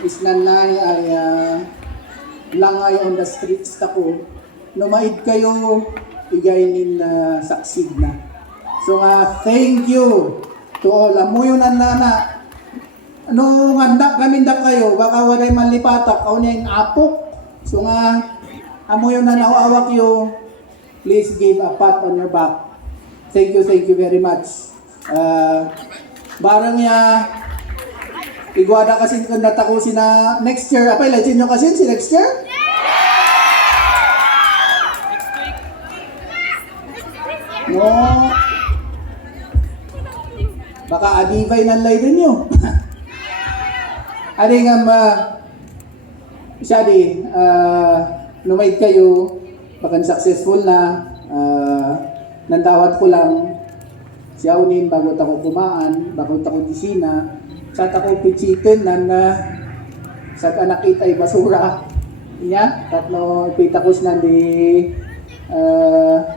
Isnanay ay langay on the streets tako. Numaid kayo, igainin na saksid na. So thank you to all. Amuyo na nana. Ano handa kaminda kayo, baka walay malipatak, kauna yung apok. So amuyo na nauawak yo. Please give a pat on your back. Thank you very much. Barang ya igwada kasi kung natako sina next year. Apay, legend nyo kasi si next year? No. Baka adivay ng lay din nyo. Adi nga siya di, numaid kayo, baka successful na, nandawat ko lang, siya unin bago tako kumaan, bago tako disina, sa tako pichitin na sa nakita ay basura niya, tatlo pitakos na di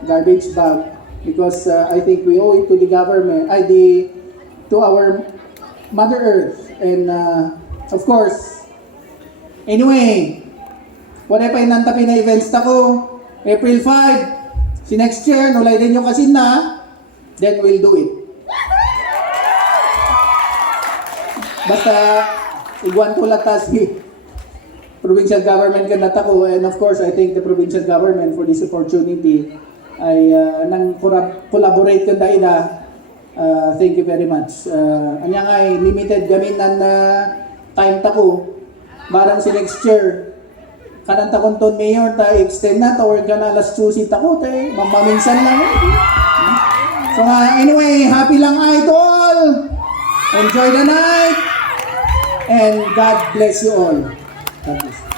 garbage bag because I think we owe it to the government, to our Mother Earth and of course, anyway, wala pa inantapi na events tako, April 5, si next year, nulay din yung kasin na, then we'll do it. Basta, iguan ko latas si provincial government kan natako, and of course, I think the provincial government for this opportunity ay nang collaborate kan daida. Thank you very much. Anya nga ay limited gamin nan time tako. Barang si next year, kanang takon ton mayor ta extend na tawag ka na alas 2 tako tay mamaminsan lang. So anyway, happy lang idol. Enjoy the night and God bless you all. God bless.